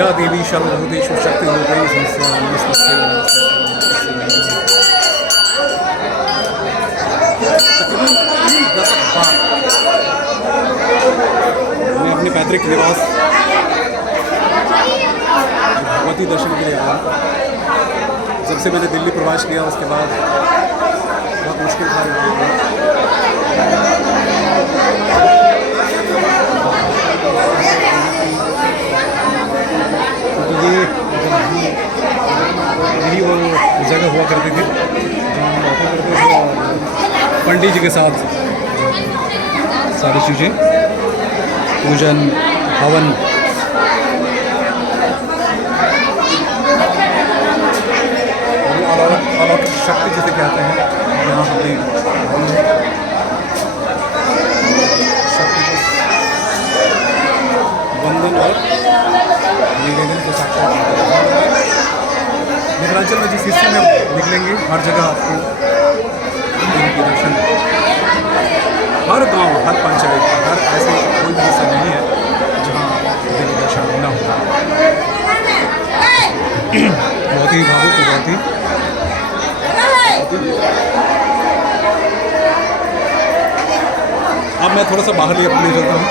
या देवी सर्वभूतेषु शक्तिरूपेण संस्था नमस्तस्यै तकरीबन 3 दशक बाद मैं अपने पैतृक निवास भगवती दर्शन के लिए आया। जब से मैंने दिल्ली प्रवास किया उसके बाद बहुत मुश्किल था क्योंकि यही वो जगह हुआ करती थी जहाँ हम बैठा करते थे और पंडित जी के साथ सारी चीज़ें पूजन हवन अलौकिक शक्ति जिसे कहते हैं यहाँ हमने शक्ति को वंदन और निवेदन के साथ मिथिलांचल में जिस हिस्से में निकलेंगे हर जगह आपको देवी के दर्शन, हर गांव, हर पंचायत, हर ऐसे कोई भी हिस्सा नहीं है जहाँ देवी दर्शन न हो। बहुत ही भावुक, बहुत ही अब मैं थोड़ा सा बाहर ले चलता हूँ।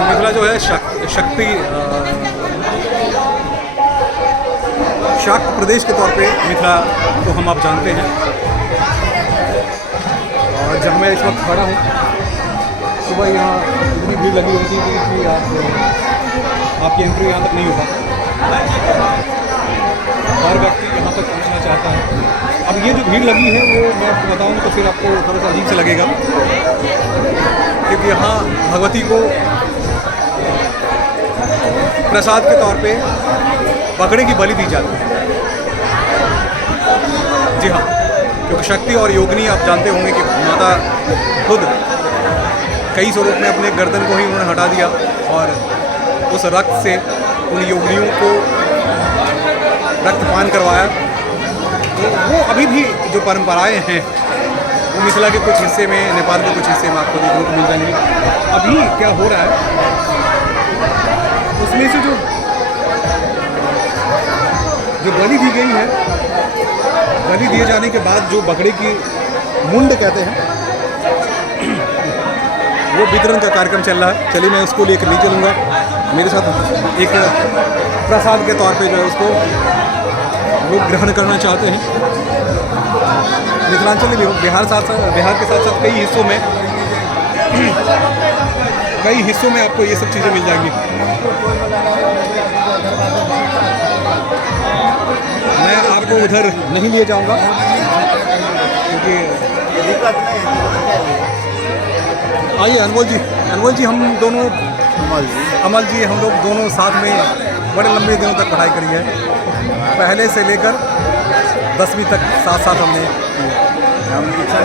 मिथिला जो है शक्ति शाक्त प्रदेश के तौर पे मिथिला को हम आप जानते हैं। और जब मैं इस वक्त खड़ा हूँ, सुबह यहाँ इतनी भीड़ लगी होती थी कि आपकी एंट्री यहाँ तक नहीं होगा। हर व्यक्ति यहाँ तक पहुँचना चाहता है। अब ये जो भीड़ लगी है वो मैं आपको बताऊँ तो फिर आपको थोड़ा सा अजीब से लगेगा, क्योंकि यहाँ भगवती को प्रसाद के तौर पे बकरे की बलि दी जाती है। जी हाँ, क्योंकि शक्ति और योगिनी आप जानते होंगे कि माता खुद कई स्वरूप में अपने गर्दन को ही उन्होंने हटा दिया और उस रक्त से उन योगिनियों को रक्तपान करवाया। तो वो अभी भी जो परंपराएं हैं वो मिथिला के कुछ हिस्से में, नेपाल के कुछ हिस्से में आपको देखने को मिल जाएंगी। अभी क्या हो रहा है उसमें से जो बलि दी गई है, बलि दिए जाने के बाद जो बकरे की मुंड कहते हैं वो वितरण का कार्यक्रम चल रहा है। चलिए मैं उसको लेकर नहीं चलूँगा, मेरे साथ एक प्रसाद के तौर पे जो है उसको लोग ग्रहण करना चाहते हैं। मिथिलांचल में बिहार के साथ साथ कई हिस्सों में आपको ये सब चीज़ें मिल जाएंगी। मैं आपको उधर नहीं ले जाऊंगा क्योंकि आइए अनमोल जी हम दोनों अमल जी हम लोग दोनों साथ में बड़े लंबे दिनों तक पढ़ाई करी है। पहले से लेकर 10वीं तक साथ हमने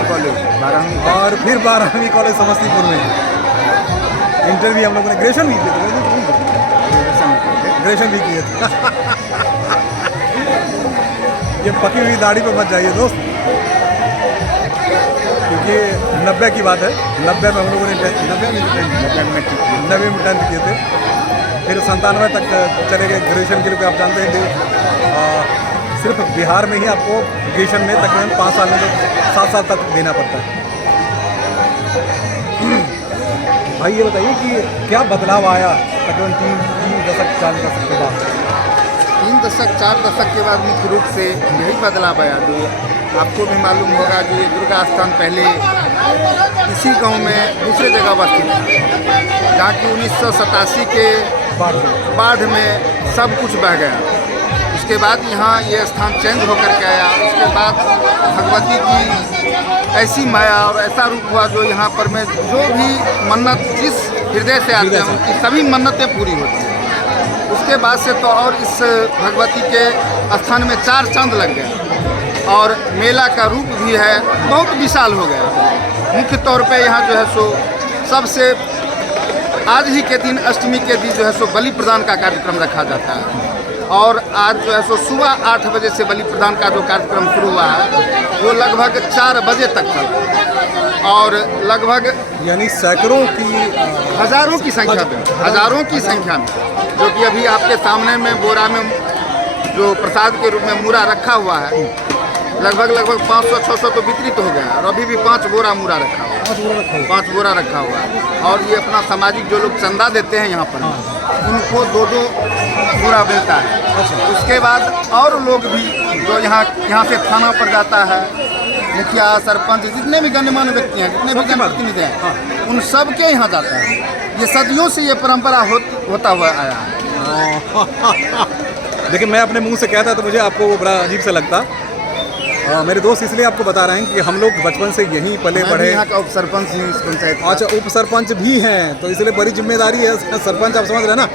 कॉलेज 12वीं और फिर 12वीं कॉलेज समस्तीपुर में। इंटर भी हम लोगों ने ग्रेजुएशन भी किए थे। ये पकी हुई दाढ़ी पे मत जाइए दोस्त, क्योंकि 90 की बात है। 90 में हम लोगों ने 90 में 10th किए थे, फिर 97 तक चले गए ग्रेजुएशन के लिए। आप जानते हैं कि सिर्फ बिहार में ही आपको ग्रेजुएशन में तकरीबन 5 साल में 7 साल तक देना पड़ता है। भाई ये बताइए कि क्या बदलाव आया तकरीबन 3 दशक 4 दशक के बाद? 3 दशक 4 दशक के बाद मुख्य रूप से यही बदलाव आया। जो आपको भी मालूम होगा, जो ये दुर्गा स्थान पहले इसी गांव में दूसरे जगह स्थित था, जहाँ की 1987 के बाढ़ में सब कुछ बह गया। उसके बाद यहाँ ये स्थान चेंज होकर के आया। उसके बाद भगवती की ऐसी माया और ऐसा रूप हुआ जो यहाँ पर में जो भी मन्नत जिस हृदय से आते हैं उनकी सभी मन्नतें पूरी होती हैं। उसके बाद से तो और इस भगवती के स्थान में 4 चांद लग गए और मेला का रूप भी है बहुत विशाल हो गया। मुख्य तौर पे यहाँ जो है सो सबसे आज ही के दिन अष्टमी के दिन जो है सो बलि प्रदान का कार्यक्रम रखा जाता है। और आज जो है सो सुबह 8 बजे से बलि प्रदान का जो कार्यक्रम शुरू हुआ है वो लगभग 4 बजे तक चला और लगभग यानी सैकड़ों की हज़ारों की संख्या में, हज़ारों की संख्या में, जो कि अभी आपके सामने में बोरा में जो प्रसाद के रूप में मूरा रखा हुआ है, लगभग 500-600 तो वितरित हो गया है और अभी भी 5 बोरा मूरा रखा हुआ है, 5 बोरा रखा हुआ है। और ये अपना सामाजिक जो लोग चंदा देते हैं यहाँ पर, उनको 2-2 बोरा मिलता है। उसके बाद और लोग भी जो यहाँ से थाना पर जाता है, मुखिया, सरपंच, जितने भी गणमान्य व्यक्ति हैं, जितने भी जनप्रतिनिधि हैं, उन सब के यहाँ जाता है। ये सदियों से ये परंपरा होता हुआ आया है। देखिए, मैं अपने मुंह से कहता तो मुझे आपको वो बड़ा अजीब सा लगता। मेरे दोस्त इसलिए आपको बता रहे हैं कि हम लोग बचपन से यहीं पले बढ़े। यहाँ का उप सरपंच ही इस पंचायत का। अच्छा, उप सरपंच भी हैं, तो इसलिए बड़ी जिम्मेदारी है। सरपंच आप समझ रहे हैं ना,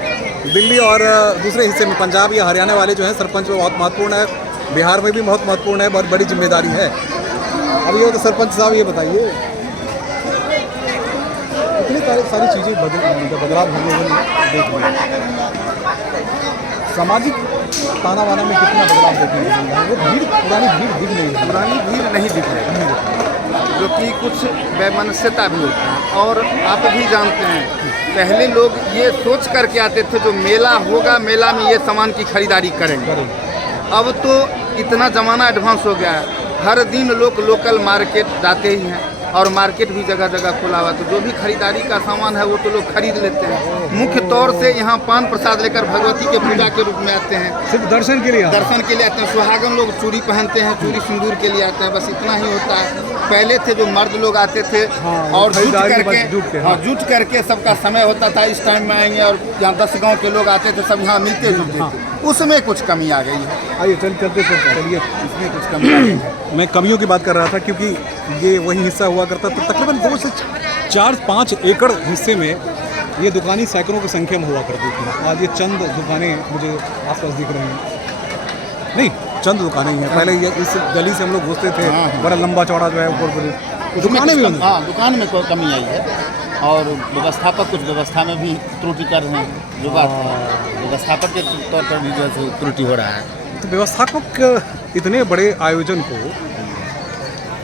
दिल्ली और दूसरे हिस्से में पंजाब या हरियाणा वाले जो हैं, सरपंच में बहुत महत्वपूर्ण है, बिहार में भी बहुत महत्वपूर्ण है, बहुत बड़ी जिम्मेदारी है। अब ये तो सरपंच साहब ये बताइए, इतनी सारी चीज़ें बदलाव हम लोगों ने देख लिया। सामाजिक ताना वाना में कितना बदलाव देखने को मिल रहा है। वो भीड़, पुरानी भीड़ दिख नहीं रही, पुरानी भीड़ नहीं दिख रही, जो कि कुछ वैमनस्यता भी होता है। और आप भी जानते हैं, पहले लोग ये सोच करके आते थे जो मेला होगा, मेला में ये सामान की खरीदारी करेंगे। अब तो इतना ज़माना एडवांस हो गया है, हर दिन लोग लोकल मार्केट जाते ही हैं और मार्केट भी जगह जगह खुला हुआ, तो जो भी खरीदारी का सामान है वो तो लोग खरीद लेते हैं। मुख्य तौर से यहाँ पान प्रसाद लेकर भगवती के पूजा के रूप में आते हैं, सिर्फ दर्शन के लिए आते हैं। सुहागन लोग चूड़ी पहनते हैं, चूड़ी सिंदूर के लिए आते हैं, बस इतना ही होता है। पहले थे जो मर्द लोग आते थे और जुट करके सबका समय होता था, इस टाइम में आएंगे, और यहाँ 10 गाँव के लोग आते थे, सब यहाँ मिलते जुलते थे। उसमें कुछ कमी आ गई है। आइए चलिए, इसमें कुछ कमी आ गई है। मैं कमियों की बात कर रहा था, क्योंकि ये वही हिस्सा हुआ करता था। तकरीबन 2 से 4-5 एकड़ हिस्से में ये दुकानें सैकड़ों की संख्या में हुआ करती थी। आज ये चंद दुकानें मुझे आसपास दिख रही हैं। नहीं, चंद दुकानें ही हैं। पहले ये इस गली से हम लोग घुसते थे, बड़ा लंबा चौड़ा जो है ऊपर दुकानें भी। हाँ, दुकान में कोई कमी आई है और व्यवस्थापक कुछ व्यवस्था में भी त्रुटि कर रहे हैं। जो बात है, व्यवस्थापक के तौर पर भी जो है त्रुटि हो रहा है। तो व्यवस्थापक इतने बड़े आयोजन को,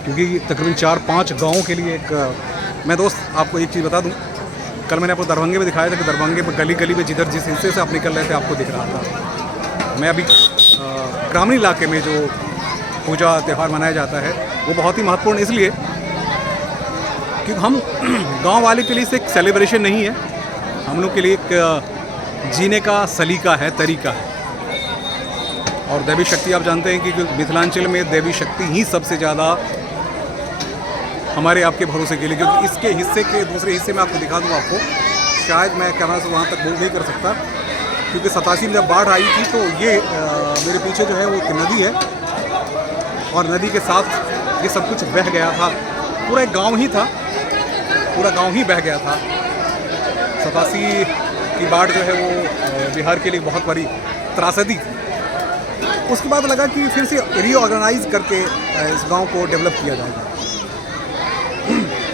क्योंकि तकरीबन 4-5 गाँवों के लिए एक, मैं दोस्त आपको एक चीज़ बता दूं, कल मैंने आपको दरभंगे में दिखाया था कि दरभंगे में गली गली में जिधर जिस हिस्से से आप निकल रहे थे आपको दिख रहा था। मैं अभी ग्रामीण इलाके में जो पूजा त्यौहार मनाया जाता है वो बहुत ही महत्वपूर्ण इसलिए क्योंकि हम गांव वाले के लिए इसे एक सेलिब्रेशन नहीं है, हम लोग के लिए एक जीने का सलीका है, तरीका है। और देवी शक्ति आप जानते हैं कि मिथिलांचल में देवी शक्ति ही सबसे ज़्यादा हमारे आपके भरोसे के लिए, क्योंकि इसके हिस्से के दूसरे हिस्से में आपको दिखा दूँ, आपको शायद मैं कैमरा से वहाँ तक मूव नहीं कर सकता, क्योंकि 87 में जब बाढ़ आई थी तो ये मेरे पीछे जो है वो एक नदी है और नदी के साथ ये सब कुछ बह गया था। पूरा एक गांव ही था, पूरा गांव ही बह गया था। 87 की बाढ़ जो है वो बिहार के लिए बहुत बड़ी त्रासदी। उसके बाद लगा कि फिर से रीऑर्गेनाइज करके इस गांव को डेवलप किया जाएगा।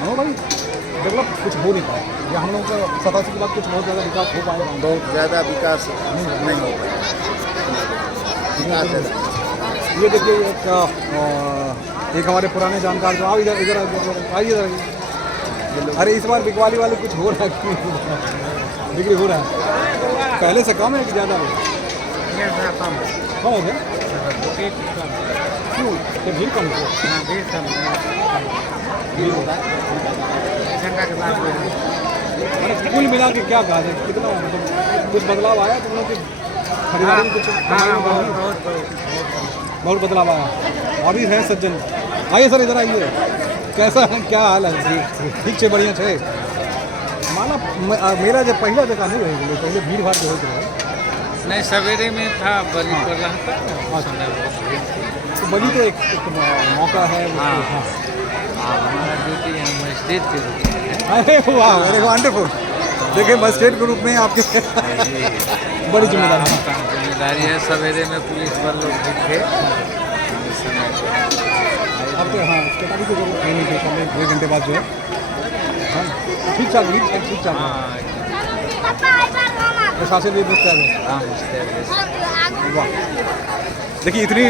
हाँ भाई, डेवलप कुछ हो नहीं पाया, या हम लोगों का 87 के बाद कुछ बहुत ज़्यादा विकास हो पाएगा? बहुत ज़्यादा विकास नहीं हो पाया। ये देखिए एक हमारे पुराने जानकार जो इधर इधर आइए इधर। अरे इस बार बिकवाली वाले कुछ हो रहा है, बिक्री हो रहा है पहले से कम है कि ज़्यादा हो? कम हो गया। क्यों? तो भीड़ कम हो? कुल मिला के क्या कहा जाए, कितना मतलब कुछ बदलाव आया तुम लोग की खरीदारी में? कुछ बहुत बदलाव आया। अभी है सज्जन, आइए सर इधर आइए। कैसा है, क्या हाल है? ठीक से बढ़िया छे माना मेरा जब पहला जगह नहीं रही, पहले भीड़ भाड़ जो होती है नहीं, सवेरे में था, बलि पर रहा था। तो बलि तो एक मौका है। हमारा ड्यूटी है मजिस्ट्रेट के रूप में। अरे वाह, वेरी वंडरफुल। देखिए मजिस्ट्रेट के रूप में आपके बड़ी जिम्मेदारी है। सवेरे में पुलिस बल लोग भी थे। अब तो हाँ, कटारी को ट्रेनिंग के सामने 2 घंटे बाद जो है ठीक चल रही, ठीक चल रहा है। प्रशासन भी मुस्तैद है। हाँ मुस्तैद। वाह, देखिए इतनी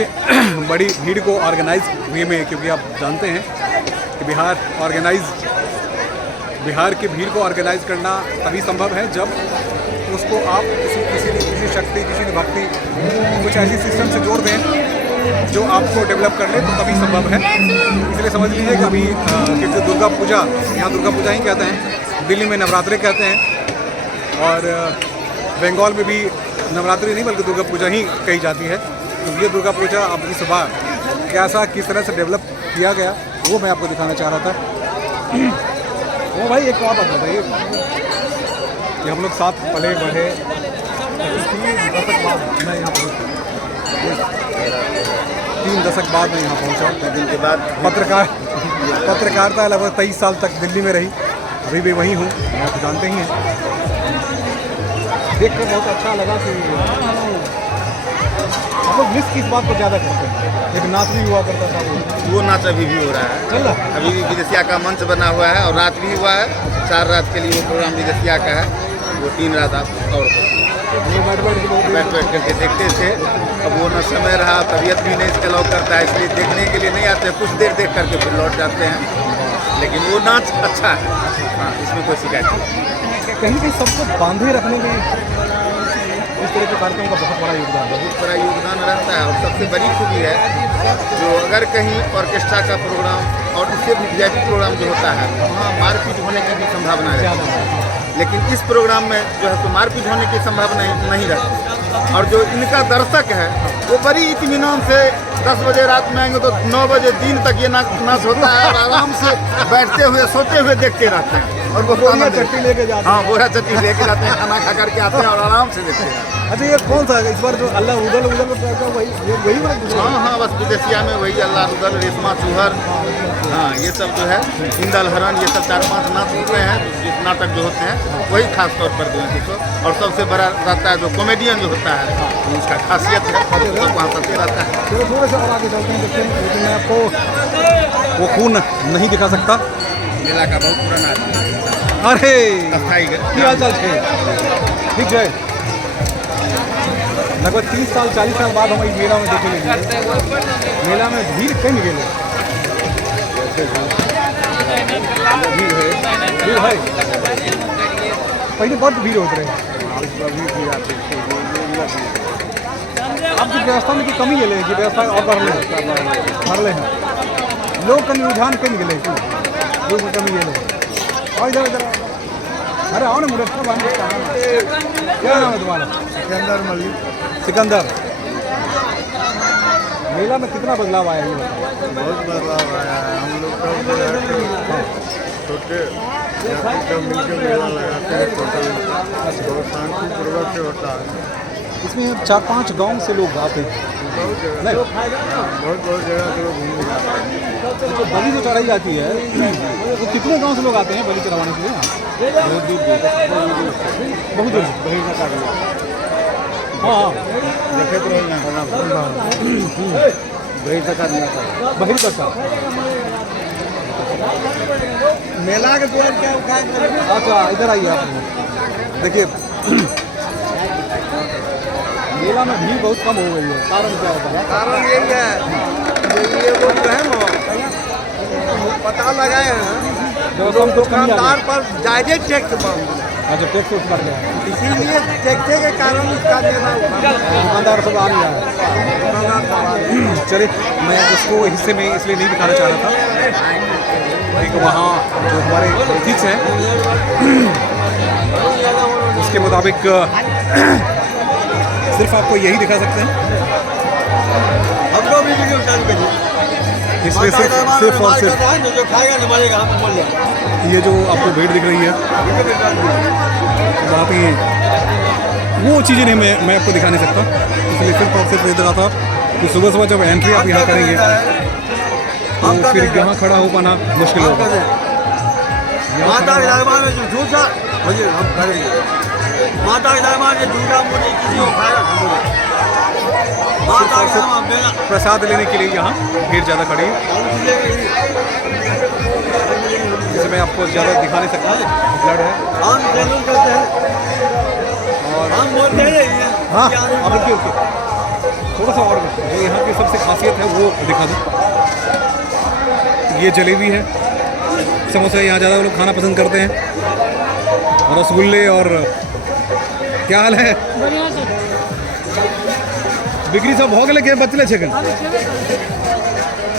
बड़ी भीड़ को ऑर्गेनाइज वे में, क्योंकि आप जानते हैं कि बिहार की भीड़ को ऑर्गेनाइज करना तभी संभव है जब उसको आप किसी शक्ति, किसी भक्ति, कुछ ऐसी सिस्टम से जोड़ दें जो आपको डेवलप कर ले, तो तभी संभव है। इसलिए समझ लीजिए कि अभी क्योंकि दुर्गा पूजा, यहाँ दुर्गा पूजा ही कहते हैं, दिल्ली में नवरात्रि कहते हैं, और बंगाल में भी नवरात्रि नहीं बल्कि दुर्गा पूजा ही कही जाती है। तो ये दुर्गा पूजा अब इस बार कैसा, किस तरह से डेवलप किया गया, वो मैं आपको दिखाना चाह रहा था। वो भाई एक और बात बताइए कि हम लोग साथ पले बढ़े, 3 दशक बाद मैं यहाँ पहुँचा, 3 दशक बाद मैं यहाँ पहुँचा। दिन के बाद पत्रकारिता लगभग 23 साल तक दिल्ली में रही, अभी भी वहीं हूँ, आप जानते ही हैं। देख कर बहुत अच्छा लगा कि हम लोग मिस किस बात को ज़्यादा करते हैं। एक नाच भी हुआ करता था, वो नाच अभी भी हो रहा है। चल रहा अभी भी विदेशिया का मंच बना हुआ है और रात भी हुआ है। 4 रात के लिए वो प्रोग्राम विदेशिया का है, वो 3 रात आप और बैठ करके देखते थे। अब वो न समय रहा, तबीयत भी नहीं अलाउ करता है, इसलिए देखने के लिए नहीं आते, कुछ देर देख करके फिर लौट जाते हैं। लेकिन वो नाच अच्छा है, हाँ, इसमें कोई शिकायत नहीं। कहीं कहीं सबको बांधे रखने में इस तरह के कार्यक्रम का बहुत बड़ा योगदान है। बहुत बड़ा योगदान रहता है। और सबसे बड़ी खूबी है जो अगर कहीं ऑर्केस्ट्रा का प्रोग्राम और इससे भी वीआईपी प्रोग्राम जो होता है, वहाँ मारपीट होने की भी संभावना रहती है। लेकिन इस प्रोग्राम में जो है तो मारपीट होने की संभावना नहीं रहती। और जो इनका दर्शक है वो बड़ी इत्मीनान से 10 बजे रात में आएंगे तो 9 बजे दिन तक ये नाच होता है, और आराम से बैठते हुए सोते हुए देखते रहते हैं। और वो बोरा चट्टी लेके जाते हैं। हाँ, बोरा चट्टी लेके जाते हैं, खाना खा करके आते हैं और आराम से देखते हैं। अच्छा, ये कौन सा है इस बार जो अल्लाह उदल वही बात? हाँ हाँ, बस विदेशिया में वही अल्लाह रुदल, रेशमा चूहर, हाँ, ये सब जो है, इंदल हरण, ये सब 4-5 नाच होते हैं। इस नाटक जो होते हैं वही खास तौर पर जो है। और सबसे बड़ा रहता है जो कॉमेडियन जो होता है, उसका खासियत है, सब वहाँ सबसे रहता है। चलो थोड़ा सा और आगे चलते हैं, देखते हैं, लेकिन मैं आपको वो खून नहीं दिखा सकता। मेला का बहुत पुराना है। अरे अस्थाई क्या हाल चाल है? ठीक है, लगभग 30 साल 40 साल बाद हम इस मेला में देखे लेंगे। मेला में भीड़ कहीं गेले, भीड़ है, पहले बहुत भीड़ होते रहे। अब की व्यवस्था में की कमी गेले कि व्यवस्था और बढ़ले हैं, लोग कहीं रुझान कहीं गेले, लोग कमी गेले। और इधर अरे आओ ना मुझे, क्या नाम है तुम्हारा? सिकंदर मल्लिक। सिकंदर, मेला में कितना बदलाव आया ये बताओ? बहुत बदलाव आया है। हम लोग छोटे जब मिलकर मेला लगाते हैं, बहुत शांतिपूर्वक से होता है। इसमें 4-5 गांव से लोग आते हैं, बहुत जगह नहीं बहुत जगह से लोग घूमने जाते हैं। जो बलि जो चढ़ाई जाती है तो कितने गांव से लोग आते हैं बलि चढ़ाने के लिए? बहुत दूर, बहुत दूर। हाँ, देखे तो बहिर्कसा मेला के द्वार क्या उठा। अच्छा, इधर आइए आप। देखिए मेला में भीड़ बहुत कम हो गई है, कारण क्या होता है? कारण यही है, ये वो जो है ना, पता लगाए हैं जो हम कुछ कमी आ दुकानदार गई। पर जायजे टैक्स बढ़ गया। अच्छा, टैक्स उस बढ़ गया है, इसीलिए टैक्स के कारण उसका मेला दुकानदार सब आ नहीं रहा है। चलिए, मैं उसको हिस्से में इसलिए नहीं दिखाना चाह रहा था क्योंकि वहाँ जो हमारे एथिक्स हैं उसके मुताबिक सिर्फ आपको यही दिखा सकते हैं। हमको भी वीडियो चालू करिए, इसमें सिर्फ और सिर्फ जो खाएगा ना मरेगा, हम बोल रहे ये जो आपको भीड़ दिख रही है वहाँ पे वो चीज़ें नहीं मैं आपको दिखा नहीं सकता, इसलिए सिर्फ और सिर्फ ये दिखा था कि सुबह सुबह जब एंट्री आप यहाँ करेंगे तो फिर यहाँ खड़ा हो पाना मुश्किल होगा। माता के दरबार में जो झूठा मुझे हम करेंगे, माता के दरबार में झूठा मुझे किसी को खाएगा, माता के दरबार मेरा प्रसाद लेने के लिए यहाँ भीड़ ज़्यादा खड़ी है, जिसे मैं आपको ज़्यादा दिखा नहीं सकता। ब्लड है, हम जरूर करते हैं। हाँ आप रुकिए रुकिए, थोड़ा सा और जो यहाँ की सबसे खासियत है वो दिखा दूँ। ये जलेबी है, समोसा यहाँ ज़्यादा लोग खाना पसंद करते हैं, रसगुल्ले। और क्या हाल है? बढ़िया सर। बिक्री सब हो गए के बचले छे अभी छेबे करे।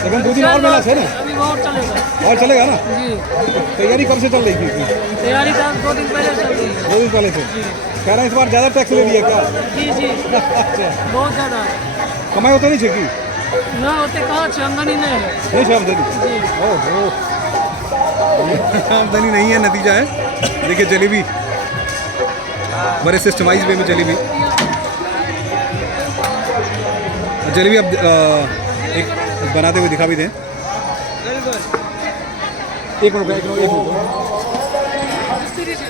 लेकिन 2 दिन और मेला है ना, अभी और चलेगा। और चलेगा ना? जी, तैयारी कब से चल रही थी इसकी? तैयारी तो 2 दिन पहले चल रही है। 2 दिन पहले से कह रहे हैं इस बार ज़्यादा टैक्स ले लिया क्या? जी जी, अच्छा, बहुत ज़्यादा। कमाई होता नहीं छेकी? ना होते कहाँ छे, आमदनी नहीं है। नहीं छे आमदनी? जी, ओहो, आमदनी नहीं है, नतीजा है। देखिए जलेबी बड़े सिस्टमाइज वे में जलेबी जलेबी अब एक बनाते हुए दिखा भी दें। एक मिनट